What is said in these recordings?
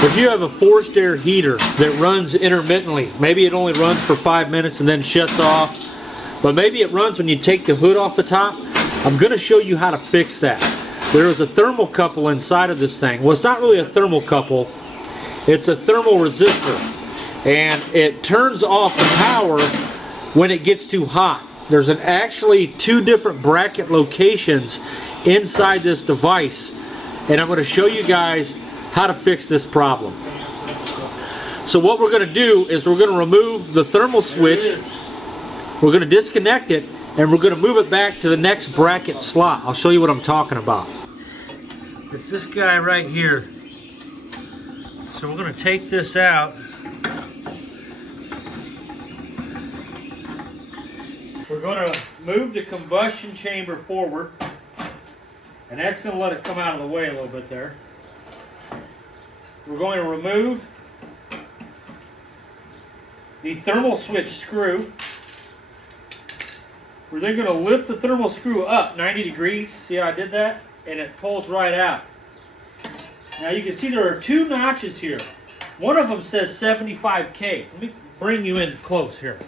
If you have a forced air heater that runs intermittently, maybe it only runs for 5 minutes and then shuts off, but maybe it runs when you take the hood off the top, I'm going to show you how to fix that. There is a thermocouple inside of this thing. Well, it's not really a thermocouple, it's a thermal resistor, and it turns off the power when it gets too hot. There's actually 2 different bracket locations inside this device, and I'm going to show you guys how to fix this problem. So what we're going to do is we're going to remove the thermal switch, we're going to disconnect it, and we're going to move it back to the next bracket slot. I'll show you what I'm talking about. It's this guy right here. So we're going to take this out. We're going to move the combustion chamber forward, and that's going to let it come out of the way a little bit there. We're going to remove the thermal switch screw. We're then going to lift the thermal screw up 90 degrees. See how I did that? And it pulls right out. Now you can see there are 2 notches here. One of them says 75K. Let me bring you in close here.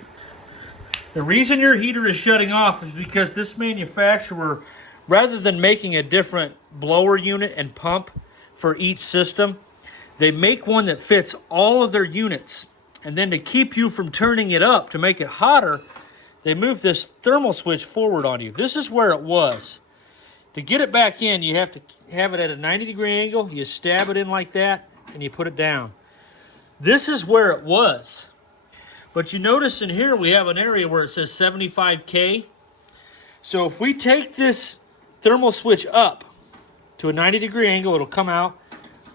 The reason your heater is shutting off is because this manufacturer, rather than making a different blower unit and pump for each system, they make one that fits all of their units. And then to keep you from turning it up to make it hotter, they move this thermal switch forward on you. This is where it was. To get it back in, you have to have it at a 90-degree angle. You stab it in like that, and you put it down. This is where it was. But you notice in here we have an area where it says 75K. So if we take this thermal switch up to a 90-degree angle, it'll come out.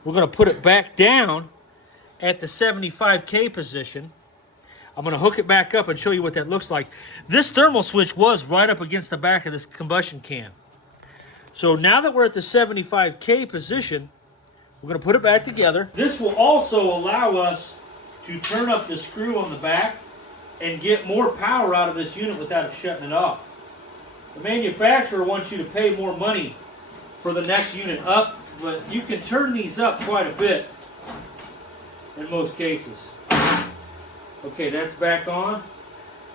We're going to put it back down at the 75K position. I'm going to hook it back up and show you what that looks like. This thermal switch was right up against the back of this combustion can. So now that we're at the 75K position, we're going to put it back together. This will also allow us to turn up the screw on the back and get more power out of this unit without it shutting it off. The manufacturer wants you to pay more money for the next unit up, but you can turn these up quite a bit in most cases. Okay, that's back on.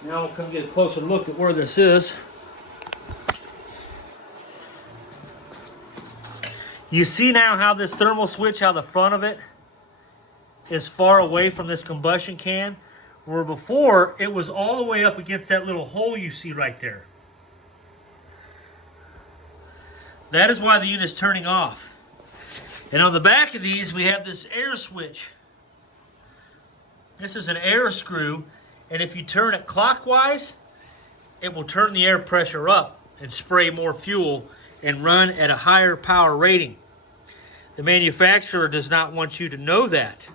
Now we'll come get a closer look at where this is. You see now how this thermal switch, how the front of it is far away from this combustion can, where before it was all the way up against that little hole you see right there. That is why the unit's turning off. And on the back of these, we have this air switch. This is an air screw, and if you turn it clockwise, it will turn the air pressure up and spray more fuel and run at a higher power rating. The manufacturer does not want you to know that.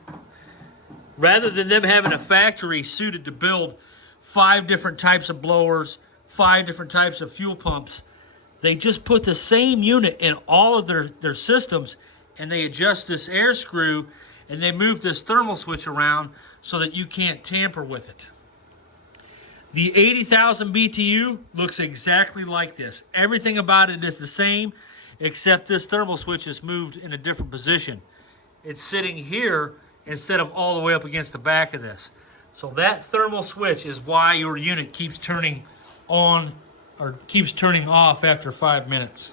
Rather than them having a factory suited to build 5 different types of blowers, 5 different types of fuel pumps, they just put the same unit in all of their systems, and they adjust this air screw, and they move this thermal switch around so that you can't tamper with it. The 80,000 BTU looks exactly like this. Everything about it is the same, except this thermal switch is moved in a different position. It's sitting here instead of all the way up against the back of this. So that thermal switch is why your unit keeps turning on or keeps turning off after 5 minutes.